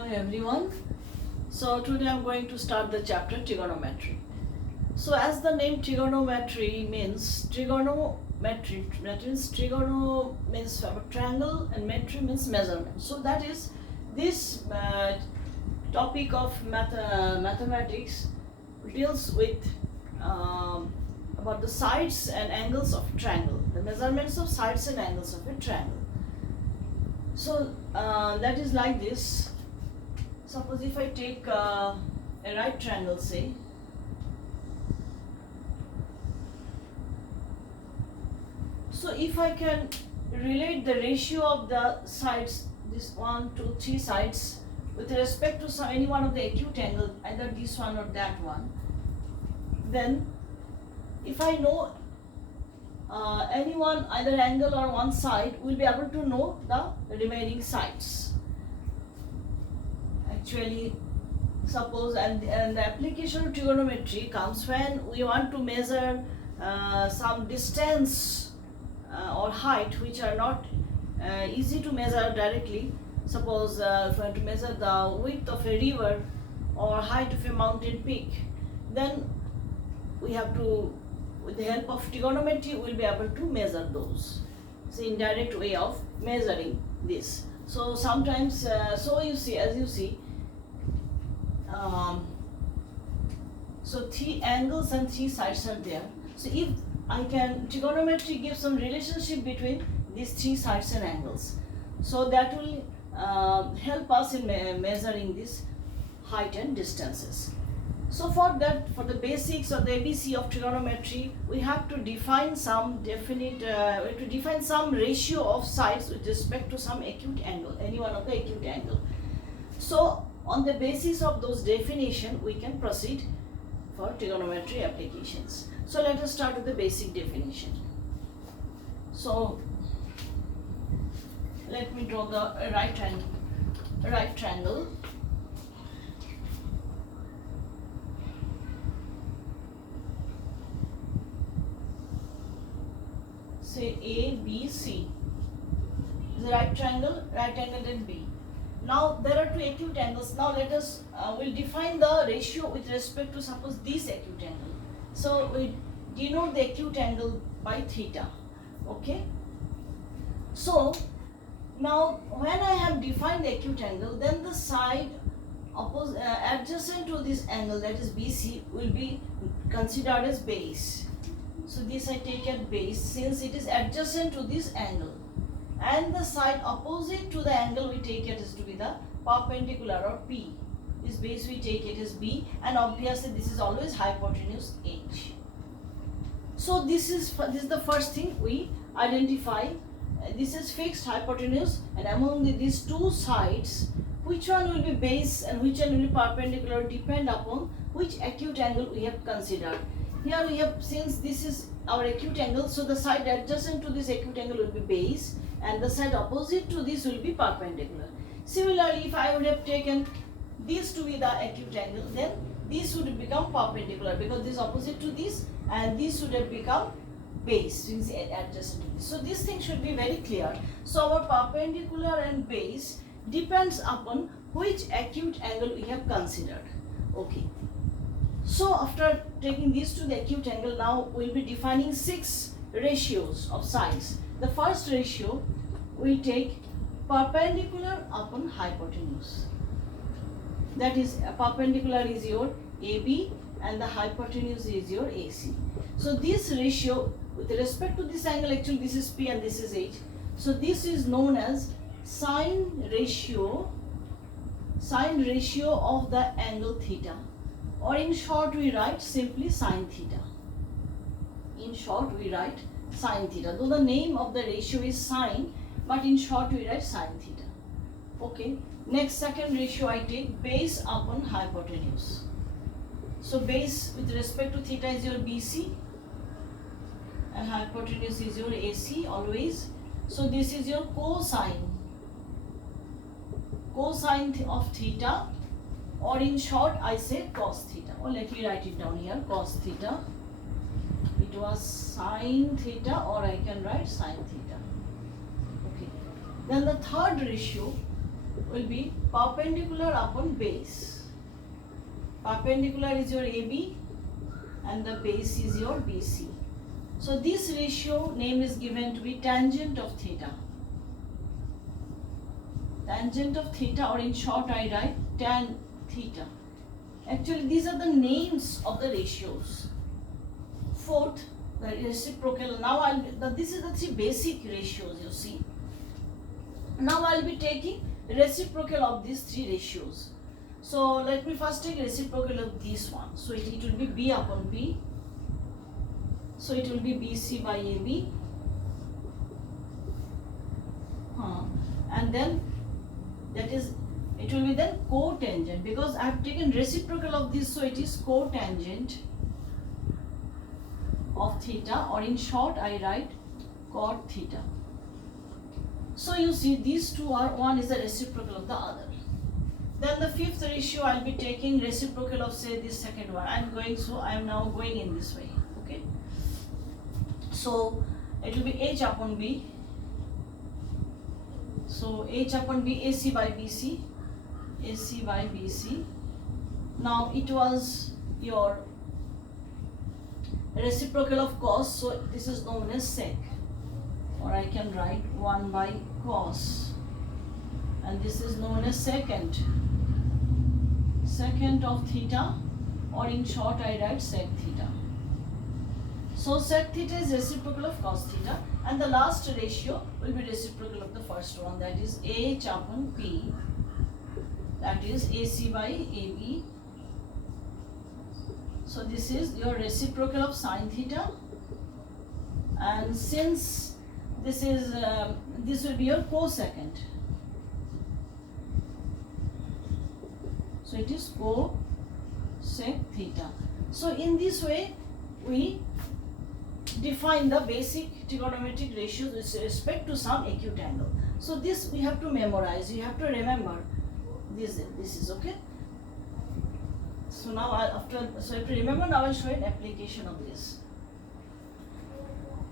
Hi everyone. So today I'm going to start the chapter trigonometry. So as the name trigonometry means, trigonometry, that means trigono means triangle and metry means measurement. So that is this topic of mathematics deals with about the sides and angles of triangle, the measurements of sides and angles of a triangle. So that is like this. Suppose if I take a right triangle, say, so if I can relate the ratio of the sides, this 1, 2, 3 sides, with respect to any one of the acute angle, either this one or that one, then if I know any one, either angle or one side, we'll be able to know the remaining sides. Actually, suppose and the application of trigonometry comes when we want to measure some distance or height which are not easy to measure directly. Suppose if we want to measure the width of a river or height of a mountain peak, then we have to, with the help of trigonometry, we'll be able to measure those. It's an indirect way of measuring this. So sometimes, so you see, as you see, so 3 angles and 3 sides are there. So if I can, trigonometry gives some relationship between these 3 sides and angles. So that will help us in measuring this height and distances. So for that, for the basics or the ABC of trigonometry, we have to define some definite, we have to define some ratio of sides with respect to some acute angle, any one of the acute angle. So on the basis of those definition, we can proceed for trigonometry applications. So let us start with the basic definition. So let me draw the right triangle. Say A, B, C. The right triangle and B. Now there are 2 acute angles. Now let us we'll define the ratio with respect to, suppose, this acute angle. So we denote the acute angle by theta. Okay. So now when I have defined the acute angle, then the side adjacent to this angle, that is BC, will be considered as base. So this I take as base since it is adjacent to this angle. And the side opposite to the angle we take it as to be the perpendicular, or P. This base we take it as B, and obviously this is always hypotenuse H. So this is the first thing we identify. This is fixed hypotenuse, and among these 2 sides, which one will be base and which one will be perpendicular depend upon which acute angle we have considered. Here we have, since this is our acute angle, so the side adjacent to this acute angle will be base, and the side opposite to this will be perpendicular. Similarly, if I would have taken these to be the acute angle, then this would become perpendicular because this is opposite to this, and this would have become base since adjacent to this. So this thing should be very clear. So our perpendicular and base depends upon which acute angle we have considered. Okay. So after taking these to the acute angle, now we'll be defining 6 ratios of sides. The first ratio we take perpendicular upon hypotenuse. That is, perpendicular is your AB and the hypotenuse is your AC. So this ratio with respect to this angle, actually this is P and this is H. So this is known as sine ratio of the angle theta. Or in short, we write simply sine theta. In short, we write sine theta. Though the name of the ratio is sine, but in short, we write sine theta. Okay. Next, second ratio I take base upon hypotenuse. So base with respect to theta is your BC, and hypotenuse is your AC always. So this is your cosine of theta. Or in short, I say cos theta. Or let me write it down here, cos theta. It was sine theta, or I can write sine theta. Okay. Then the third ratio will be perpendicular upon base. Perpendicular is your AB and the base is your BC. So this ratio name is given to be tangent of theta. Tangent of theta, or in short I write tan theta. Actually these are the names of the ratios. Fourth, the reciprocal. Now this is the three basic ratios you see. Now I'll be taking reciprocal of these three ratios. So let me first take reciprocal of this one. So it will be B upon P. So it will be BC by AB. And then that is, it will be then cotangent, because I have taken reciprocal of this, so it is cotangent of theta, or in short I write cot theta. So you see these two are, one is the reciprocal of the other. Then the fifth ratio I'll be taking reciprocal of say this second one. I am now going in this way. Okay. So it will be H upon B. So H upon B, AC by BC. AC by BC. Now it was your reciprocal of cos, so this is known as sec, or I can write 1 by cos, and this is known as secant of theta, or in short I write sec theta. So sec theta is reciprocal of cos theta, and the last ratio will be reciprocal of the first one, that is H upon P, that is AC by AB. So this is your reciprocal of sin theta, and since this is this will be your cosecant, so it is cosec theta. So in this way we define the basic trigonometric ratios with respect to some acute angle. So this we have to memorize, you have to remember this is okay. So now so if you remember, now I'll show you an application of this.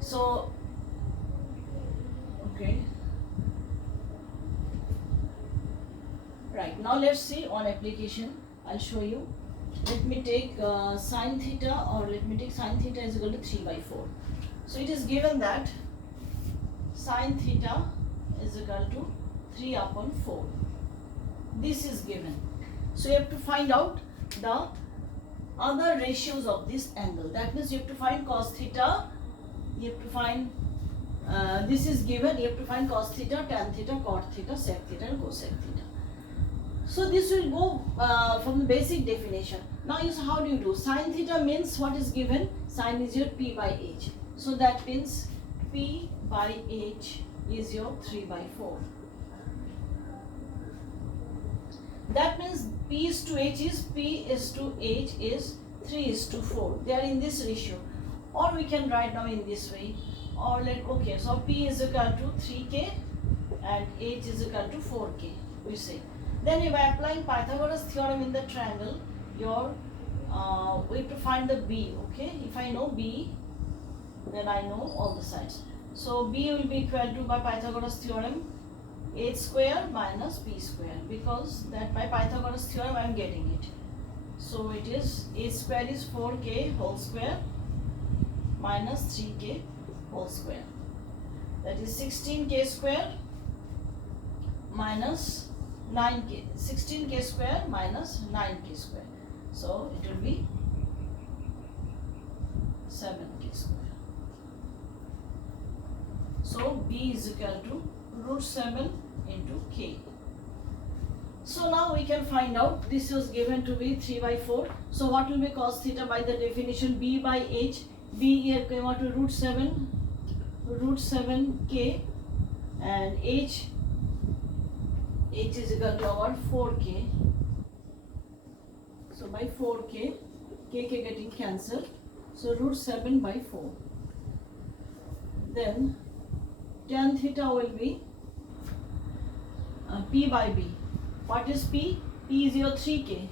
So okay, right, now let's see on application. I'll show you. Let me take sin theta, or let me take sin theta is equal to 3 by 4. So it is given that sin theta is equal to 3 upon 4. This is given. So you have to find out the other ratios of this angle. That means you have to find cos theta, you have to find this is given, you have to find cos theta, tan theta, cot theta, sec theta and cosec theta. So this will go from the basic definition. Now you see how do you do? Sin theta means what is given? Sin is your P by H. So that means P by H is your 3 by 4. That means P is to H is 3 is to 4. They are in this ratio. Or we can write now in this way. Or okay, so P is equal to 3K and H is equal to 4K, we say. Then if I applying Pythagoras theorem in the triangle, we have to find the B, okay? If I know B, then I know all the sides. So B will be equal to, by Pythagoras theorem, H square minus B square, because that by Pythagoras theorem I am getting it. So it is H square is 4K whole square minus 3K whole square. That is 16K square minus 9K, 16K square minus 9K square. So it will be 7K square. So B is equal to root 7 into K. So now we can find out, this was given to be 3 by 4. So what will be cos theta by the definition? B by H. B here came out to root 7K, and H is equal to our 4K. So by 4K, K getting cancelled. So root 7 by 4. Then tan theta will be P by B. What is P? P is your 3K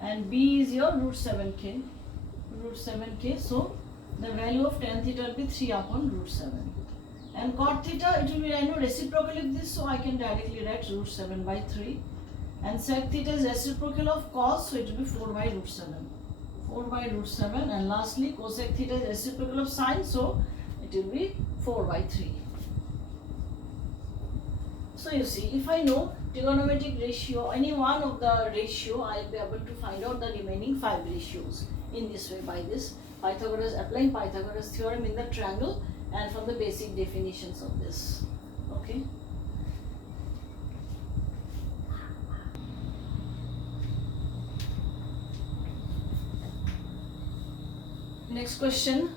and B is your root 7K. Root 7K. So the value of tan theta will be 3 upon root 7. And cot theta, it will be, I know, reciprocal of this, so I can directly write root 7 by 3. And sec theta is reciprocal of cos, so it will be 4 by root 7. 4 by root 7. And lastly, cosec theta is reciprocal of sine, so it will be 4 by 3. So you see, if I know trigonometric ratio, any one of the ratio, I will be able to find out the remaining 5 ratios in this way, by this Pythagoras, applying Pythagoras theorem in the triangle and from the basic definitions of this. Okay. Next question.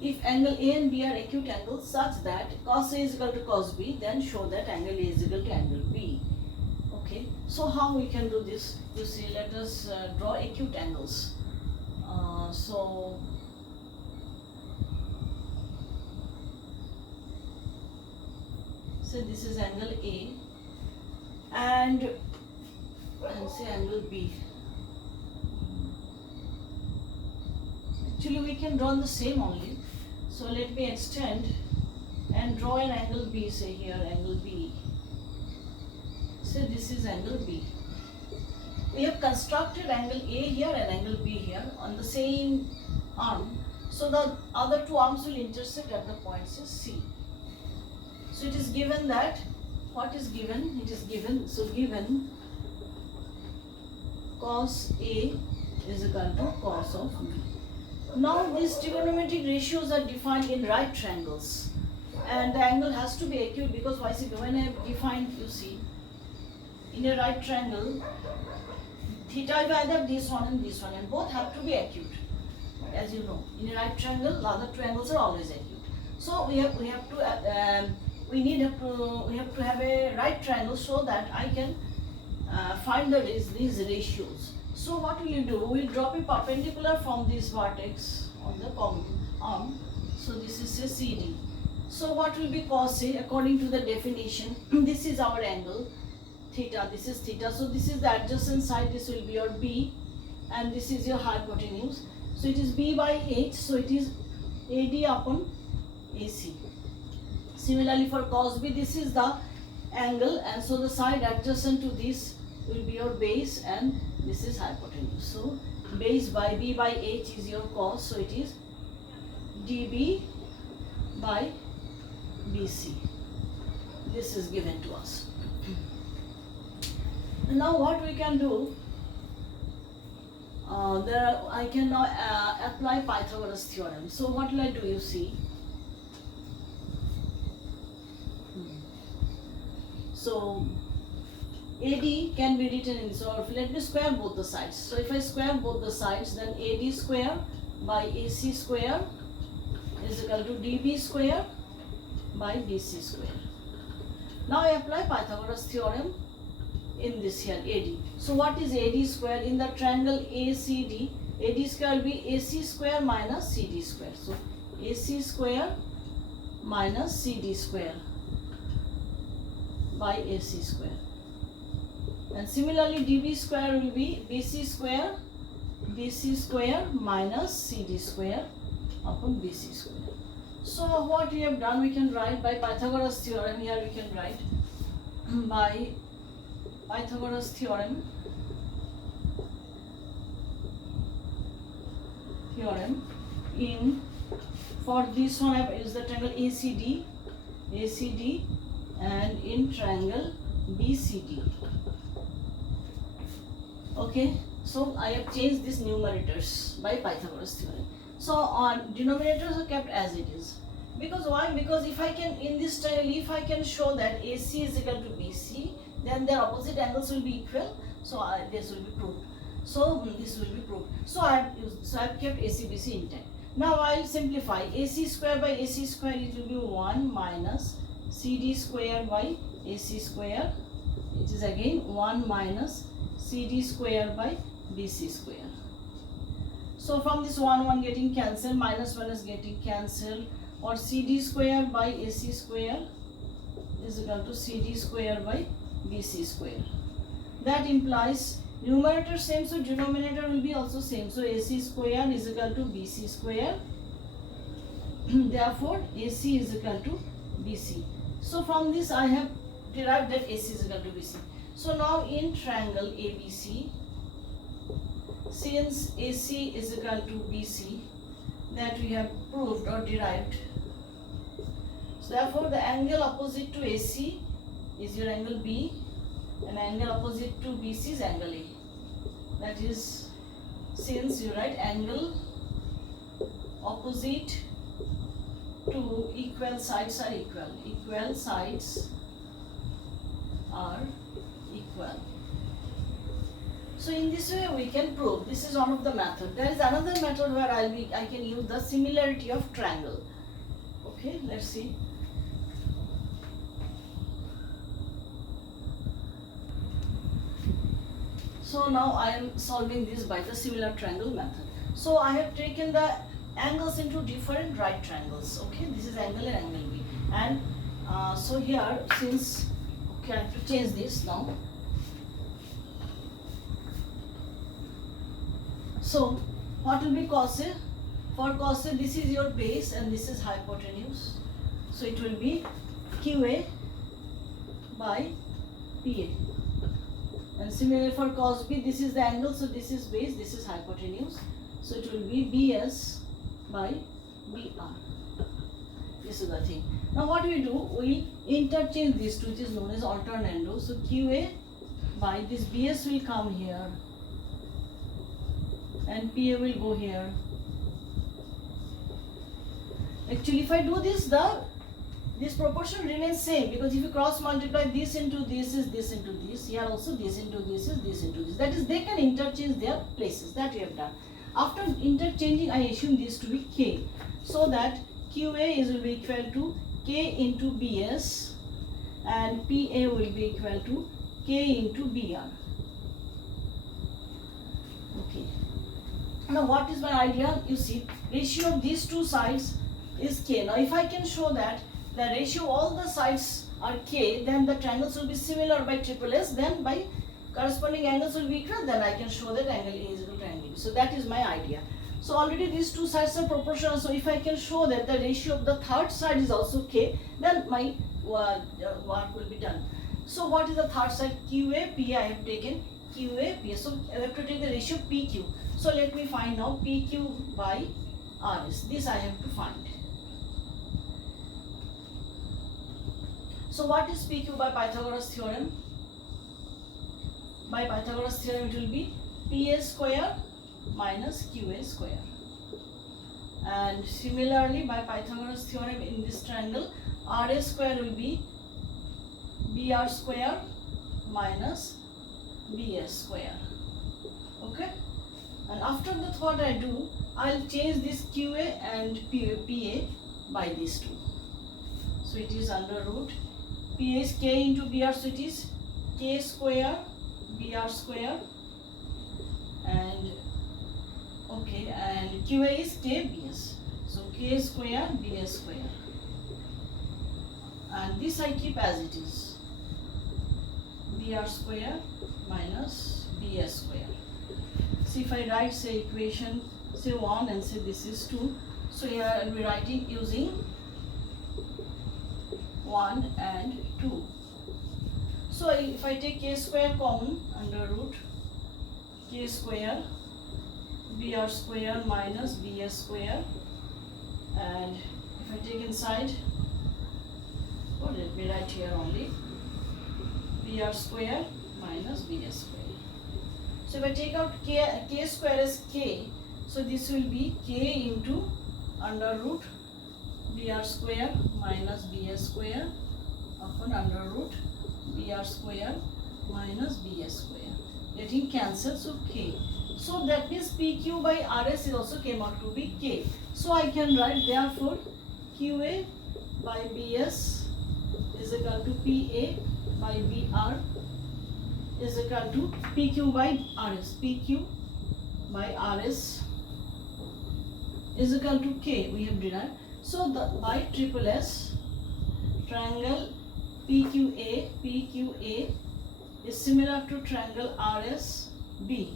If angle A and B are acute angles such that cos A is equal to cos B, then show that angle A is equal to angle B. Okay. So how we can do this? You see, let us draw acute angles. So this is angle A and say angle B. Actually we can draw the same only. So let me extend and draw an angle B, say here angle B. So this is angle B. We have constructed angle A here and angle B here on the same arm. So the other two arms will intersect at the point C. So it is given that, what is given? It is given, so given cos A is equal to cos of B. Now these trigonometric ratios are defined in right triangles and the angle has to be acute, because when I have defined, you see, in a right triangle, theta is either this one and both have to be acute. As you know, in a right triangle, the other triangles are always acute. So we have to have a right triangle so that I can find these ratios. So what will you do? We will drop a perpendicular from this vertex on the arm. So this is a CD. So what will be cos A according to the definition? This is our angle theta. This is theta. So this is the adjacent side. This will be your B, and this is your hypotenuse. So it is B by H. So it is AD upon AC. Similarly for cos B, this is the angle, and so the side adjacent to this will be your base, and this is hypotenuse. So base by B by H is your cos, so it is dB by BC. This is given to us. Now what we can do, I can now apply Pythagoras theorem. So what will I do, you see? So AD can be written in, so let me square both the sides. So if I square both the sides, then AD square by AC square is equal to DB square by BC square. Now I apply Pythagoras theorem in this here AD. So what is AD square? In the triangle ACD, AD square will be AC square minus CD square. So AC square minus CD square by AC square. And similarly DB square will be BC square minus CD square upon BC square. So what we have done, we can write by Pythagoras theorem. Here we can write by Pythagoras theorem in, for this one I have used the triangle ACD and in triangle BCD. Okay, so I have changed these numerators by Pythagoras theorem. So on denominators are kept as it is. Because why? Because if I can, in this triangle, if I can show that AC is equal to BC, then their opposite angles will be equal. So this will be proved. So this will be proved. So I have kept AC BC intact. Now I will simplify. AC square by AC square, it will be 1 minus CD square by AC square. It is again 1 minus CD square by BC square. So from this 1 getting cancelled, minus 1 is getting cancelled, or CD square by AC square is equal to CD square by BC square. That implies numerator same, so denominator will be also same. So AC square is equal to BC square Therefore, AC is equal to BC. So from this I have derived that AC is equal to BC. So now in triangle ABC, since AC is equal to BC, that we have proved or derived. So therefore the angle opposite to AC is your angle B, and angle opposite to BC is angle A. That is, since you write angle opposite to equal sides are equal sides are equal. So in this way we can prove. This is one of the method. There is another method where I can use the similarity of triangle. Okay, let's see. So now I am solving this by the similar triangle method. So I have taken the angles into different right triangles. Okay, this is angle A and angle B. And so here, since, okay, I have to change this now. So what will be cos A? For cos A, this is your base and this is hypotenuse. So it will be QA by PA. And similarly for cos B, this is the angle, so this is base, this is hypotenuse. So it will be BS by BR. This is the thing. Now what we do, we interchange these two, which is known as alternando. So QA by this BS will come here and PA will go here. Actually, if I do this, this proportion remains same, because if you cross multiply this into this is this into this, here also this into this is this into this. That is, they can interchange their places. That we have done. After interchanging, I assume this to be K, so that QA will be equal to K into BS and PA will be equal to K into BR. Okay. Now what is my idea? You see, ratio of these two sides is K. Now if I can show that the ratio of all the sides are K, then the triangles will be similar by triple S, then by corresponding angles will be equal, then I can show that angle A is equal to angle B. So that is my idea. So already these two sides are proportional, so if I can show that the ratio of the third side is also K, then my work will be done. So what is the third side? QA, PA, I have taken QA, PA. So I have to take the ratio PQ. So let me find now PQ by RS. This I have to find. So what is PQ by Pythagoras theorem? By Pythagoras theorem it will be PA square minus QA square. And similarly by Pythagoras theorem in this triangle, RA square will be BR square minus BS square. Okay? And after that what I do, I'll change this QA and PA by these two. So it is under root. PA is K into BR, so it is K square BR square, and okay, and QA is KBS. So K square BS square. And this I keep as it is. BR square minus BS square. See, if I write, say, equation, say 1 and say this is 2. So here I will be writing using 1 and 2. So if I take K square common under root K square BR square minus BS square, and if I take inside, or let me write here only BR square minus BS square. So if I take out K square as K, so this will be K into under root BR square minus BS square upon under root BR square minus BS square. Getting cancelled, so K. So that means PQ by RS is also came out to be K. So I can write therefore QA by BS is equal to PA by BR is equal to PQ by RS. PQ by RS is equal to K, we have derived. So the by triple S, triangle PQA is similar to triangle RSB.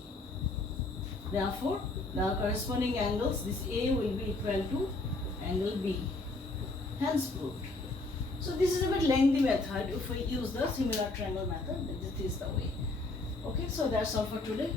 Therefore, the corresponding angles, this A will be equal to angle B. Hence proved. So this is a bit lengthy method. If we use the similar triangle method, this is the way. Okay, so that's all for today.